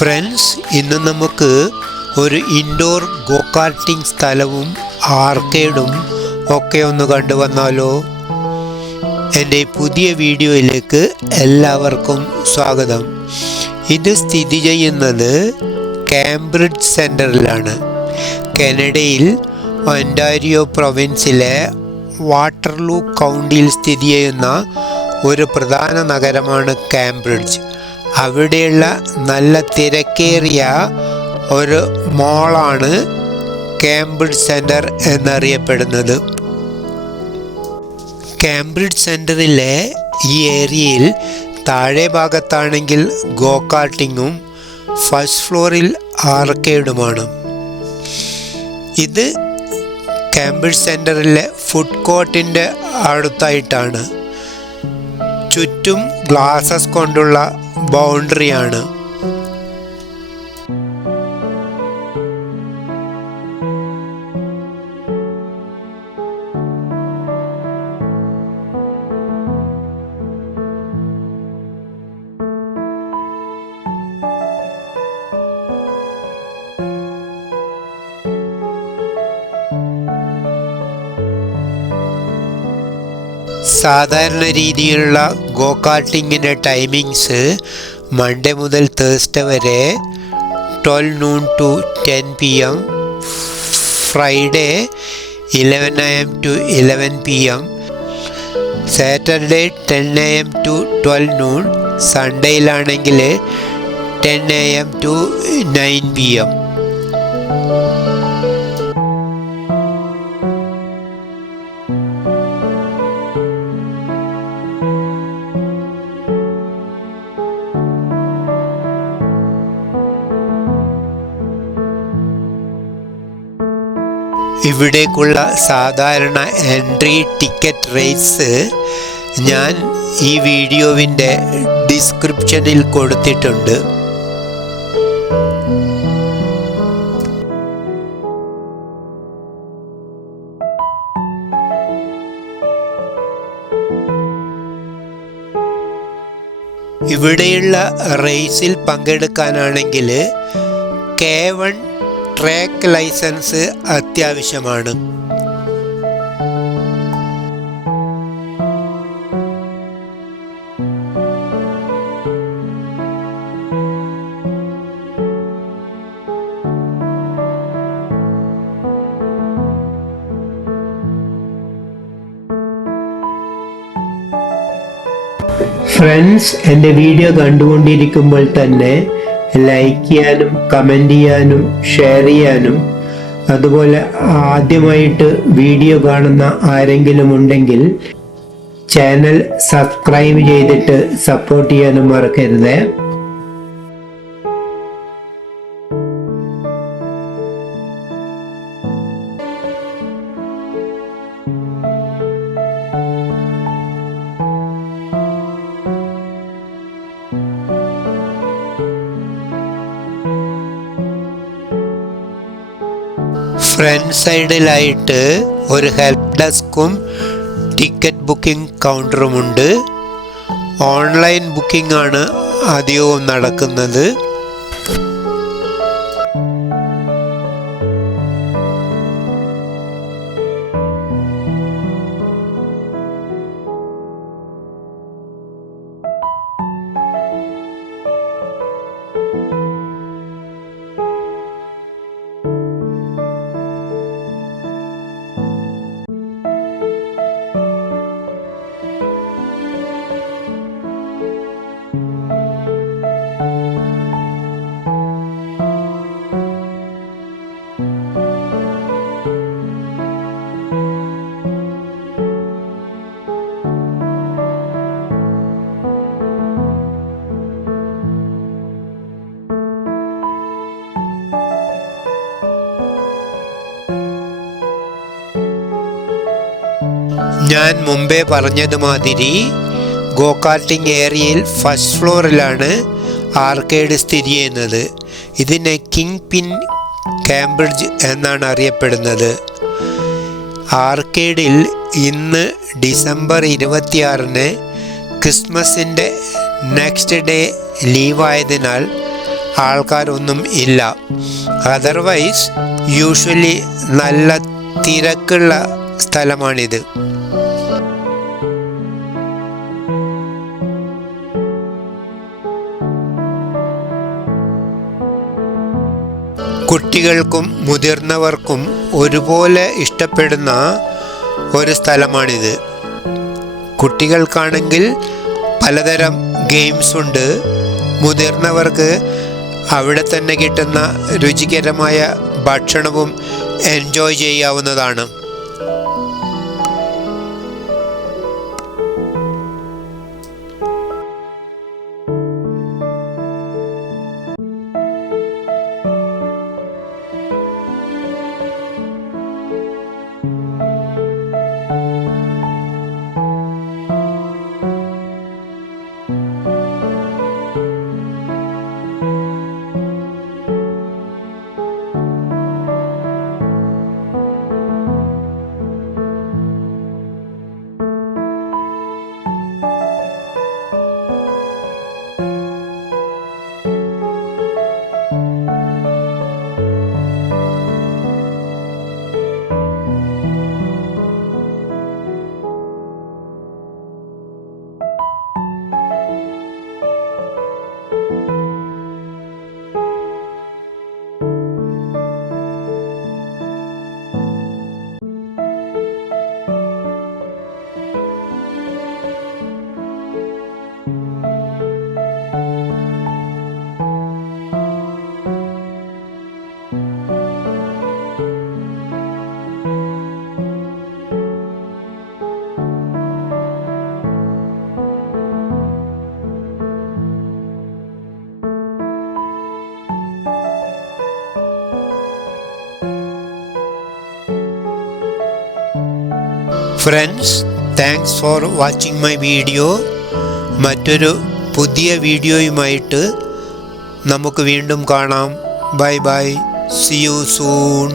Friends, ഇന്ന് നമുക്ക് ഒരു ഇൻഡോർ ഗോകാർട്ടിംഗ് സ്ഥലവും ആർക്കേഡും ഒക്കെ ഒന്ന് കണ്ടുവന്നാലോ. എൻ്റെ പുതിയ വീഡിയോയിലേക്ക് എല്ലാവർക്കും സ്വാഗതം. ഇത് സ്ഥിതി ചെയ്യുന്നത് കാംബ്രിഡ്ജ് സെൻറ്ററിലാണ്. കാനഡയിൽ ഒൻറ്റാരിയോ പ്രൊവിൻസിലെ വാട്ടർലൂ കൗണ്ടിയിൽ സ്ഥിതി ചെയ്യുന്ന ഒരു പ്രധാന നഗരമാണ് കാംബ്രിഡ്ജ്. അവിടെയുള്ള നല്ല തിരക്കേറിയ ഒരു മോളാണ് കാംബ്രിഡ്ജ് സെൻറ്റർ എന്നറിയപ്പെടുന്നത്. കാംബ്രിഡ്ജ് സെൻറ്ററിലെ ഈ ഏരിയയിൽ താഴെ ഭാഗത്താണെങ്കിൽ ഗോകാർട്ടിങ്ങും ഫസ്റ്റ് ഫ്ലോറിൽ ആർക്കേഡുമാണ്. ഇത് കാംബ്രിഡ്ജ് സെൻറ്ററിലെ ഫുഡ് കോർട്ടിൻ്റെ അടുത്തായിട്ടാണ്. ചുറ്റും ഗ്ലാസസ് കൊണ്ടുള്ള ബൗണ്ടറിയാണ്. സാധാരണ രീതിയിലുള്ള ഗോകാർട്ടിങ്ങിൻ്റെ ടൈമിങ്സ് മൺഡേ മുതൽ തേഴ്സ്ഡേ വരെ 12 noon to 10 PM, Friday 11 AM to 11 PM, Saturday 10 AM to 12 noon, സൺഡേയിലാണെങ്കിൽ 10 AM to 9 PM. ഇവിടേക്കുള്ള സാധാരണ എൻട്രി ടിക്കറ്റ് റേറ്റ്സ് ഞാൻ ഈ വീഡിയോവിൻ്റെ ഡിസ്ക്രിപ്ഷനിൽ കൊടുത്തിട്ടുണ്ട്. ഇവിടെയുള്ള റേസിൽ പങ്കെടുക്കാനാണെങ്കിൽ K1 ട്രാക്ക് ലൈസൻസ് അത്യാവശ്യമാണ്. ഫ്രണ്ട്സ്, എൻ്റെ വീഡിയോ കണ്ടുകൊണ്ടിരിക്കുമ്പോൾ തന്നെ ലൈക്ക് ചെയ്യാനും കമൻറ്റ് ചെയ്യാനും ഷെയർ ചെയ്യാനും, അതുപോലെ ആദ്യമായിട്ട് വീഡിയോ കാണുന്ന ആരെങ്കിലും ഉണ്ടെങ്കിൽ ചാനൽ സബ്സ്ക്രൈബ് ചെയ്തിട്ട് സപ്പോർട്ട് ചെയ്യാനും മറക്കരുത്. ഫ്രണ്ട് സൈഡിലായിട്ട് ഒരു ഹെൽപ്പ് ഡെസ്കും ടിക്കറ്റ് ബുക്കിംഗ് കൗണ്ടറുമുണ്ട്. ഓൺലൈൻ ബുക്കിംഗ് ആണ് അധികവും നടക്കുന്നത്. ഞാൻ മുമ്പേ പറഞ്ഞതുമാതിരി ഗോകാർട്ടിംഗ് ഏരിയയിൽ ഫസ്റ്റ് ഫ്ലോറിലാണ് ആർക്കേഡ് സ്ഥിതി ചെയ്യുന്നത്. ഇതിനെ കിങ് പിൻ കാംബ്രിഡ്ജ് എന്നാണ് അറിയപ്പെടുന്നത്. ആർക്കേഡിൽ ഇന്ന് ഡിസംബർ 26 ക്രിസ്മസിൻ്റെ നെക്സ്റ്റ് ഡേ ലീവായതിനാൽ ആൾക്കാരൊന്നും ഇല്ല. അതർവൈസ് യൂഷ്വലി നല്ല തിരക്കുള്ള സ്ഥലമാണിത്. കുട്ടികൾക്കും മുതിർന്നവർക്കും ഒരുപോലെ ഇഷ്ടപ്പെടുന്ന ഒരു സ്ഥലമാണിത്. കുട്ടികൾക്കാണെങ്കിൽ പലതരം ഗെയിംസ് ഉണ്ട്. മുതിർന്നവർക്ക് അവിടെ തന്നെ കിട്ടുന്ന രുചികരമായ ഭക്ഷണവും എൻജോയ് ചെയ്യാവുന്നതാണ്. Friends, thanks for watching my video. മറ്റൊരു പുതിയ വീഡിയോയുമായിട്ട് നമുക്ക് വീണ്ടും കാണാം. Bye bye. C you soon.